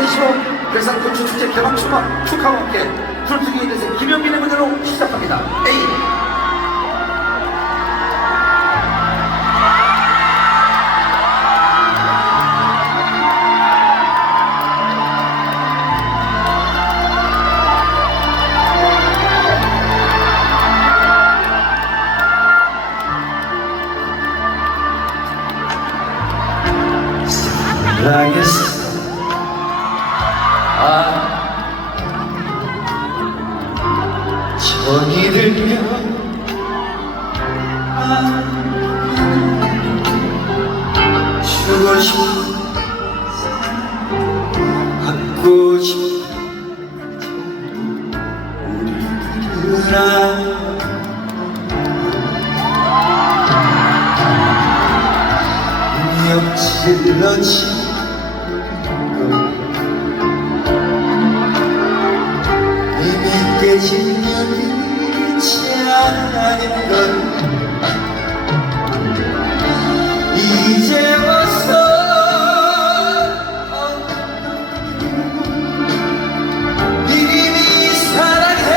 2025 괴산 고추축제 개막 축하와 함께 불특이의 대세 김영민의 무대로 시작합니다. A 사랑했어. 정이 들면 주고 싶어, 갖고 싶어. 우리들은 엎질러지 이미 깨진 여기지 않은 걸 이제 와서 이미 사랑해버린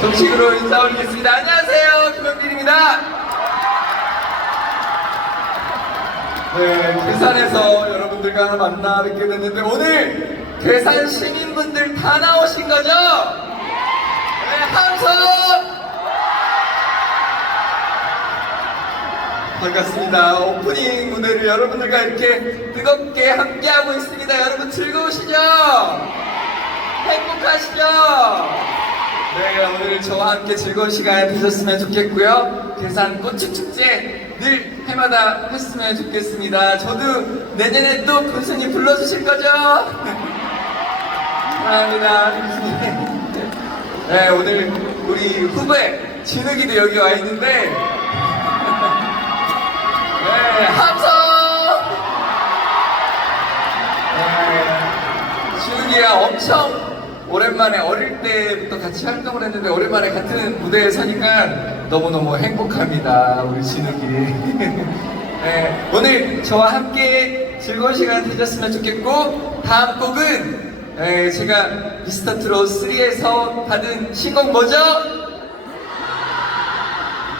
정식으로 인사 올리겠습니다. 안녕하세요, 김영빈입니다. 네, 괴산에서 여러분들과 만나 뵙게 됐는데 오늘 괴산 시민분들 다 나오신 거죠? 네, 함성! 반갑습니다. 오프닝 무대를 여러분들과 이렇게 뜨겁게 함께하고 있습니다. 여러분 즐거우시죠? 행복하시죠? 네, 오늘 저와 함께 즐거운 시간 되셨으면 좋겠고요. 괴산 꽃축축제 늘 해마다 했으면 좋겠습니다. 저도 내년에 또 군수님 불러주실 거죠? 사랑합니다, 군수님. 네, 오늘 우리 후배 진욱이도 여기 와 있는데 네, 함성! 네, 진욱이가 엄청 오랜만에 어릴 때부터 같이 활동을 했는데 오랜만에 같은 무대에 서니까 너무너무 행복합니다, 우리 진욱이. 네, 오늘 저와 함께 즐거운 시간 되셨으면 좋겠고 다음 곡은 제가 미스터트롯 3에서 받은 신곡 뭐죠?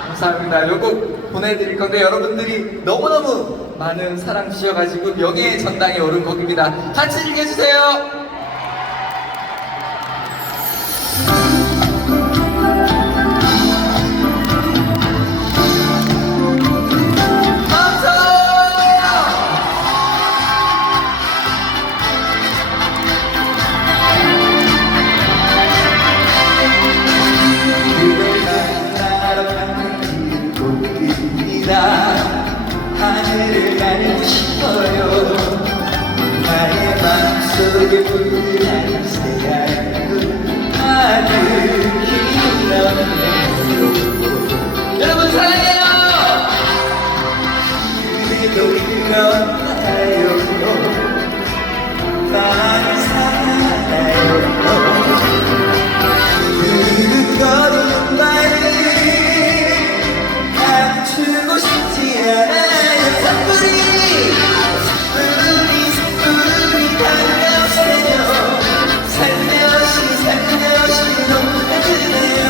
감사합니다. 요 곡 보내드릴 건데 여러분들이 너무너무 많은 사랑 주셔가지고 명예의 전당에 오른 곡입니다. 같이 즐겨주세요. 하늘을 날고 싶어요. 나의 마음속에 불난 새하얀 하늘이 넘네요. 여러분 사랑해요. 그래도 그렇나요? 나는 살아요. 두근거리는 마음 감추고 싶지 않아요. 우리 반갑세요. 살며시 녹아드네요.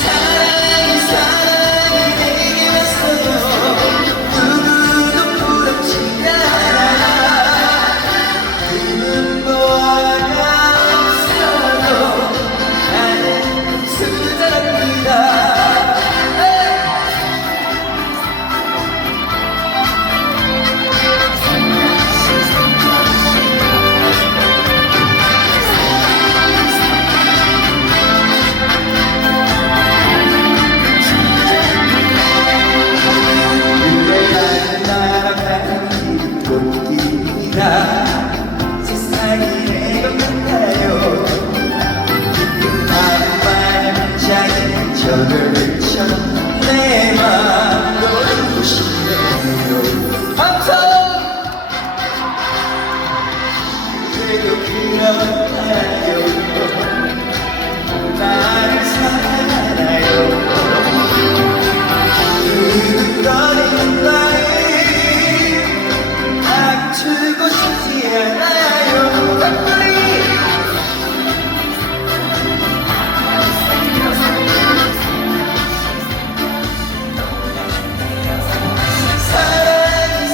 사랑이 내게 왔어요. 누구도 부럽지 않아. 그 눈보아가 없어도 나는 수다랍니다. 세상이 내 것 같아요. 깊은 밤만의 반짝이는 저별처럼 내 맘도 알고 싶네요. 함성. 그래도 그렇나요? 나를 사랑하나요? 두근거리는 마음 감추고 싶지 않아요. 사랑이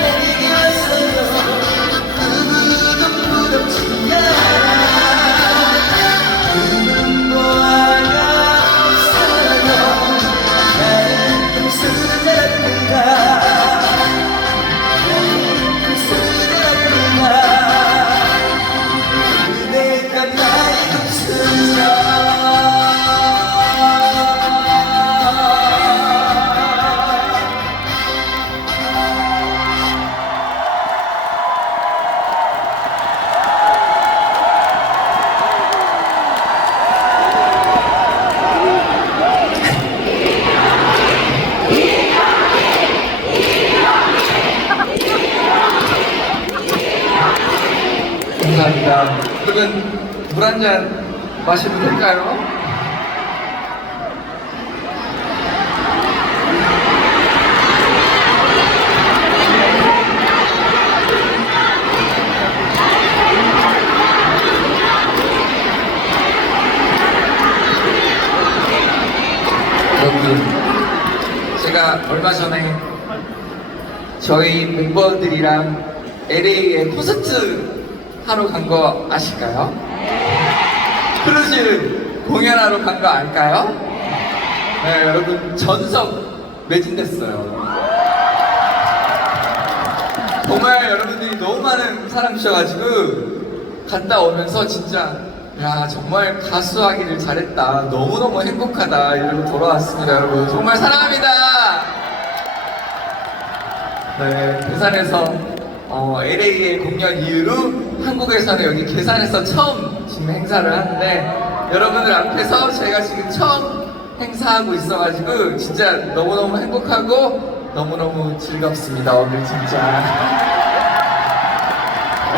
내게 왔어요. 누구도 부럽지 않아. 그 눈보아가 없어도 나는 수다랍니다. 감사합니다. 그러면 물 한 잔 마시면 될까요? 여러분, 제가 얼마 전에 저희 멤버들이랑 LA에 콘서트 하러 간 거 아실까요? 크루즈 공연하러 간 거 알까요? 네, 여러분 전석 매진됐어요. 정말 여러분들이 너무 많은 사랑 주셔가지고 갔다 오면서 진짜 야 정말 가수하기를 잘했다, 너무너무 행복하다 이러고 돌아왔습니다. 여러분 정말 사랑합니다. 네, 부산에서 LA의 공연 이후로 한국에서는 여기 계산에서 처음 지금 행사를 하는데 여러분들 앞에서 저희가 지금 처음 행사하고 있어가지고 진짜 너무너무 행복하고 너무너무 즐겁습니다. 오늘 진짜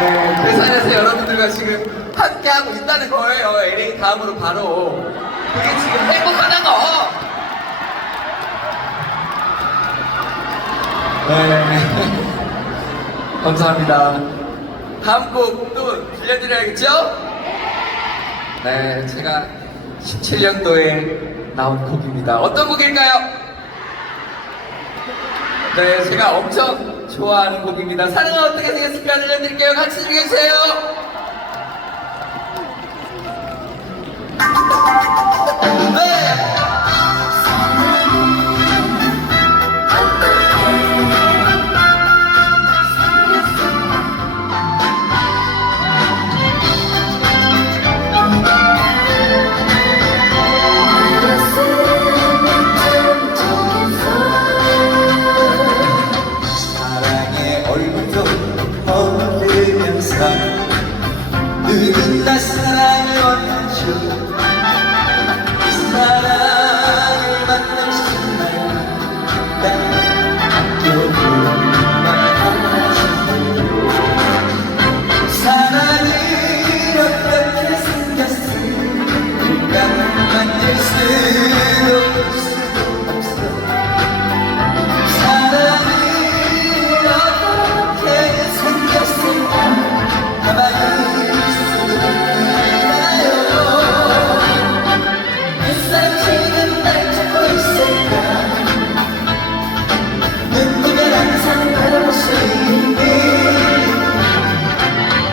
네, 대산에서 여러분들과 지금 함께하고 있다는 거예요. LA 다음으로 바로. 그게 지금 행복하다는 거! 네. 감사합니다. 다음 곡 또 들려드려야겠죠? 네, 제가 17년도에 나온 곡입니다. 어떤 곡일까요? 네, 제가 엄청 좋아하는 곡입니다. 사랑은 어떻게 생겼을까 들려드릴게요. 같이 즐겨주세요. 네. 사랑의 얼굴도 허물면서 누군가 사랑을 원하죠. 사랑을 만난 순간 딱 요구만 하나씩 사랑이 어떻게 생겼을까 만질 수도 없어 사랑이 어떻게 생겼을까 가만히 있을 수있나요 그 사람 지금 날 찾고 있을까 눈뜨면 항상 바라볼 수 있니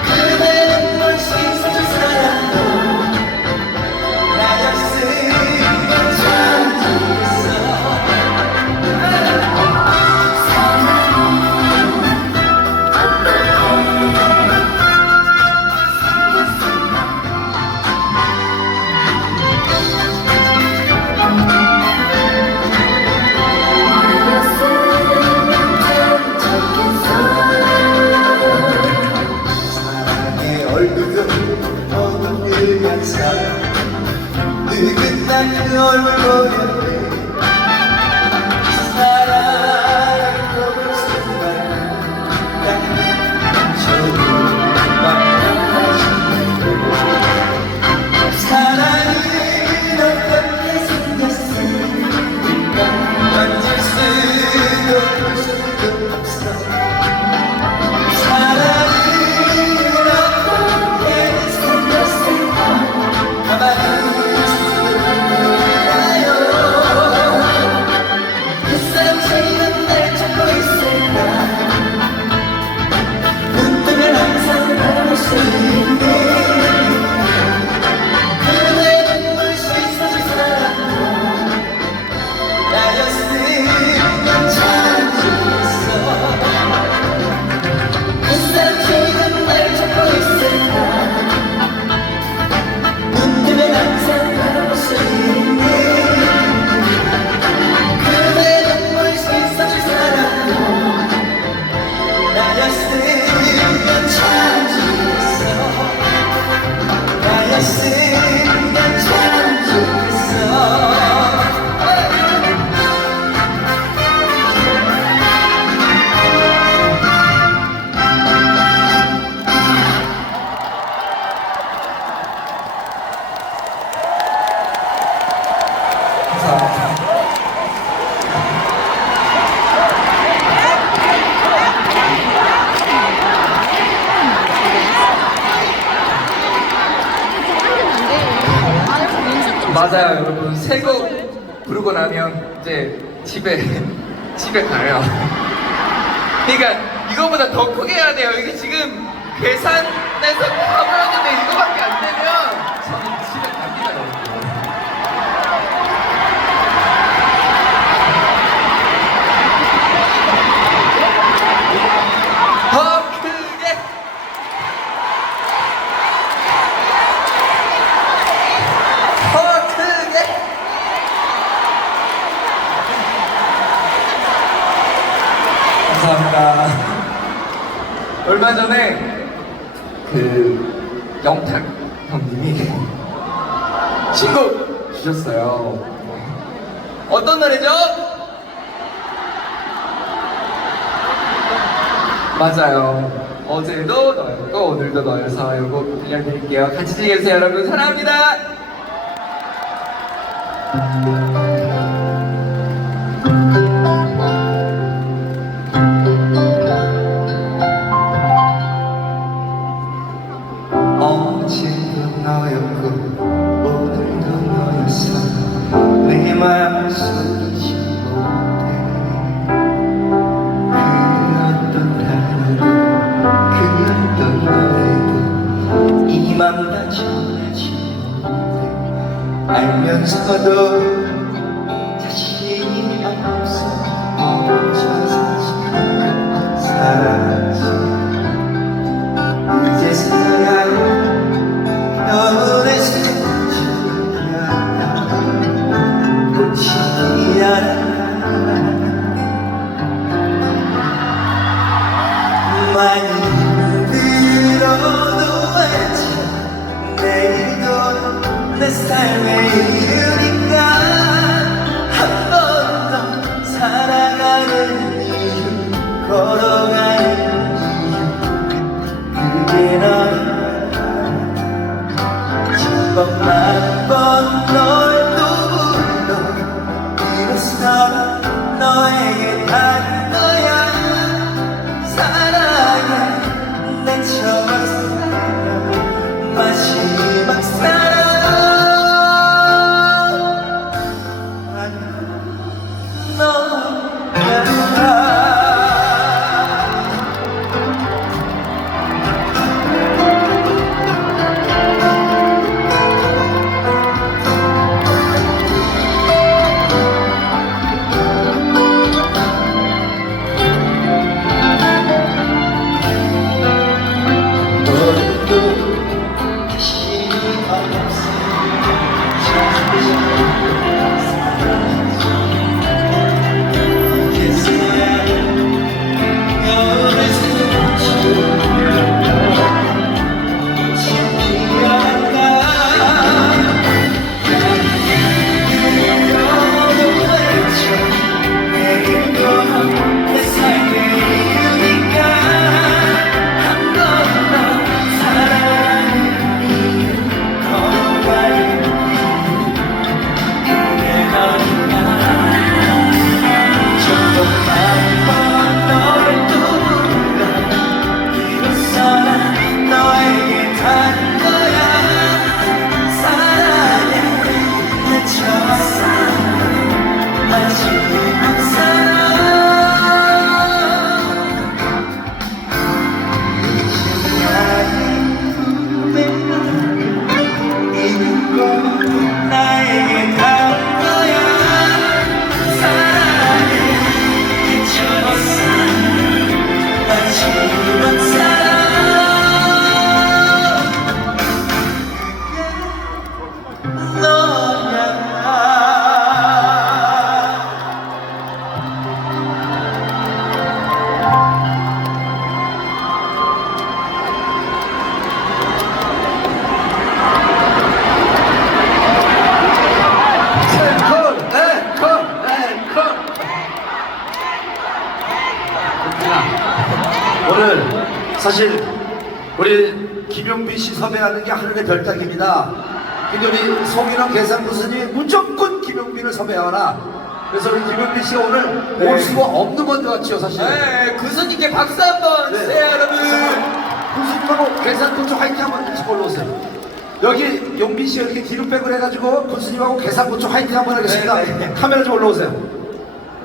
그대는 뭘 씻어줄 사람도 나였으면 참 좋겠어 사랑의 얼굴도 어두면서 늙은 날그 얼굴 보는데 사랑을 보는 순간 딱 조금만 하나씩 사랑이 어떻게 생겼을까 만질 수도 볼 수도 없어 사랑이 어떻게 생겼을까 가만히 있을까요 그 사람 지금 날 찾고 있을까 눈 뜨면 항상 바라볼 수 있니 그대 눈물 씻어줄 사람도 나였으면 참 좋겠어 그 사람 지금 날 찾고 있을까 눈 뜨면 항상 바라볼 수 있니 그대 눈물 씻어줄 사람도 나였으면 참 좋겠어 나였으면 참 좋겠어 감사합니다. 맞아요, 여러분. 세 곡 부르고 나면 이제 집에 가요. 그러니까 이거보다 더 크게 해야 돼요. 이게 지금 계산해서 다 보였는데 이거밖에 안 되면 저는 집에 갑니다, 여러분. 더 크게. 더 크게. 감사합니다. 얼마 전에 그 영탁 형님이 신곡 주셨어요. 어떤 노래죠? 맞아요. 어제도 너였고 오늘도 너여서 이곡 들려드릴게요. 같이 즐겨주세요 여러분. 사랑합니다. 어제도 너였고 오늘도 너였어 내 맘을 숨기지 못해 그 어떤 하루도 그 어떤 노래도 이 맘 다 전하지 못해 알면서도 자신이 없어 멈춰서 사라져 이제서야 겨울에서 피었다 꽃이 피어나 많이 힘들어도 알지 내일도 내 삶의 이유니까 한 번 더 살아가는 이유 걸어가는 그게 너야 널 또 불러 비로소 너에게 단 거야 사랑해 내 첫사랑 마지막 사랑 너야 오늘 사실 우리 김용빈 씨 섭외하는 게 하늘의 별따기입니다. 근데 우리 송이랑 계산부스님이 무조건 김용빈을 섭외하거나 그래서 우리 김용빈 씨가 오늘 네. 올 수가 없는 건데 같죠 사실. 네, 구수님께 박수 한번 네. 주세요 여러분. 군수님하고 계산부스 화이팅 한번 같이 올라오세요. 여기 용빈 씨가 이렇게 기름백을 해가지고 군수님하고 계산부스 화이팅 한번 하겠습니다. 네. 카메라 좀 올라오세요.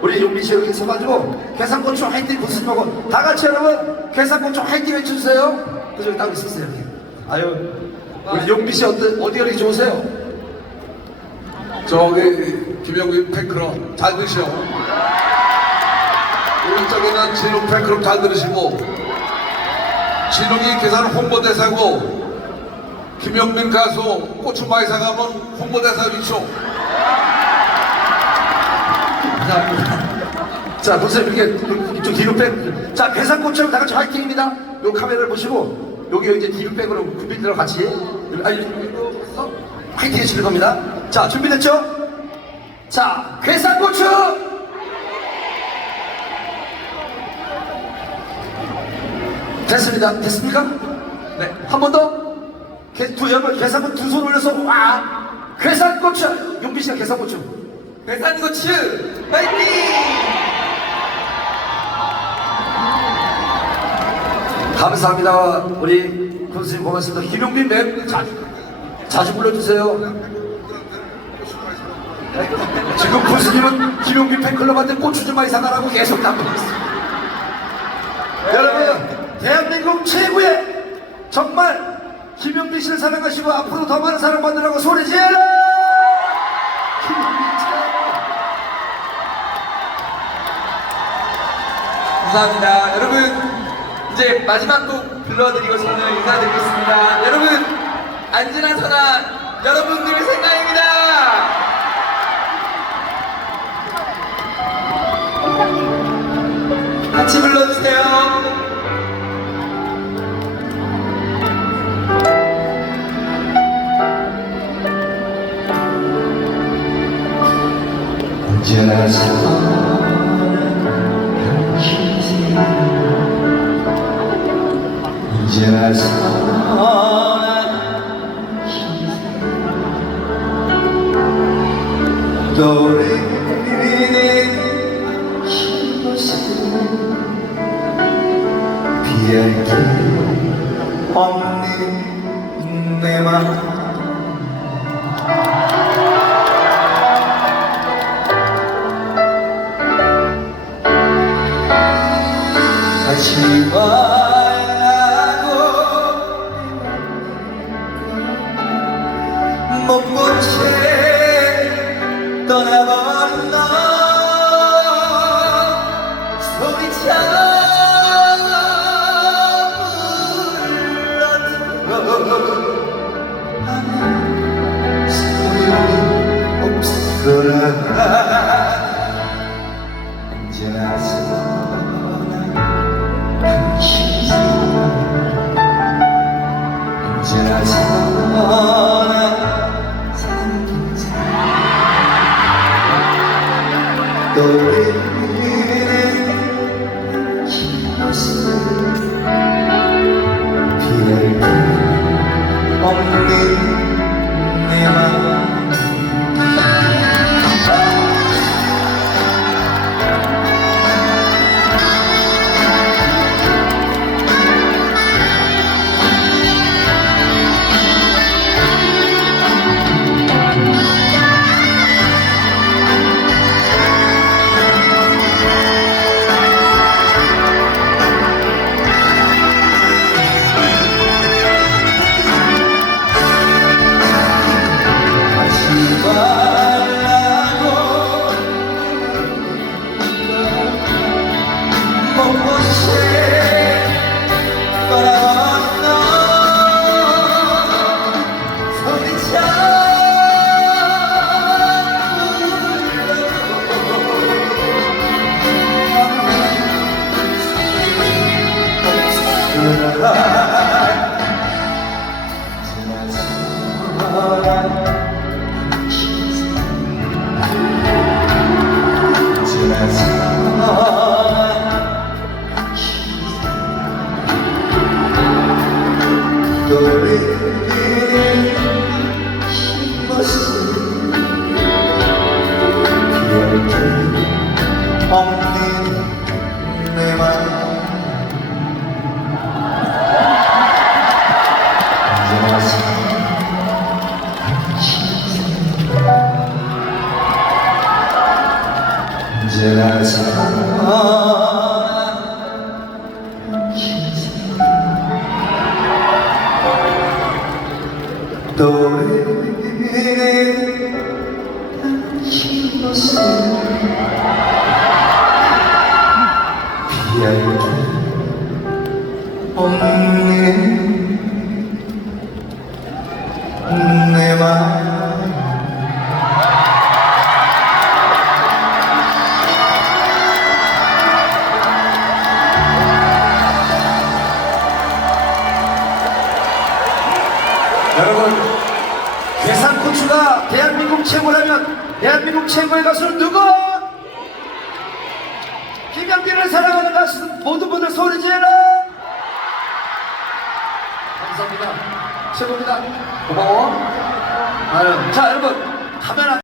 우리 용빈 씨 이렇게 서가지고 계산고추 화이팅 군수님하고 다 같이 여러분 계산고추 화이팅 해주세요. 그래서 여기 딱 있었어요 이렇게. 아유 우리 용빈 씨 어디가 이렇게 좋으세요? 저기 김영빈 팬클럽 잘 드시오. 오른쪽에는 진욱 팬클럽 잘 들으시고 진욱이 계산 홍보대사고 김영빈 가수 고추 많이 사가면 홍보대사 위촉. 자 보세요 이렇게 이쪽 기름백 자 계산고추 다 같이 화이팅입니다. 요 카메라를 보시고 여기 이제 기름백으로 군빈들하고 같이 화이팅 해주실 겁니다. 자 준비됐죠? 자 계산고추 됐습니다. 됐습니까? 네. 한 번 더. 여러분 계산은 두 손 올려서 와. 계산고추. 용빈 씨가 계산고추. 배산고추 파이팅! 감사합니다. 우리 군수님 고맙습니다. 김용빈 맵 자주 불러주세요. 지금 군수님은 김용빈 팬클럽한테 고추 좀 많이 사달라고 계속 남기고 있습니다. 여러분 대한민국 최고의 정말 김용빈 씨를 사랑하시고 앞으로 더 많은 사랑 받으라고 소리 질러! 김용빈 최고! 감사합니다. 여러분 이제 마지막 곡 불러드리고 저는 인사드리겠습니다. 여러분 안지나 선아 여러분들 생각입니다. 같이 불러주세요. 언제나 언제나 떠오르는 힘없이 피할 길 없는 내 맘 하지 말라고 못 본 채 떠나버린 너 소리쳐 불러들어 소용이 없어라 언제나 언제나 선한 상동자 떠오르는 힘없이 피할 길 없는 내 맘 없는 내 맘 언제나 떠오르는 힘없이 피할 길 없는 내 맘 여러분 괴산고추가 대한민국 최고라면 대한민국 최고의 가수는 누구? 김영빈을 사랑하는 가수는 모두 소리 질러! 감사합니다. 최고입니다. 고마워. 아유, 자, 여러분, 카메라.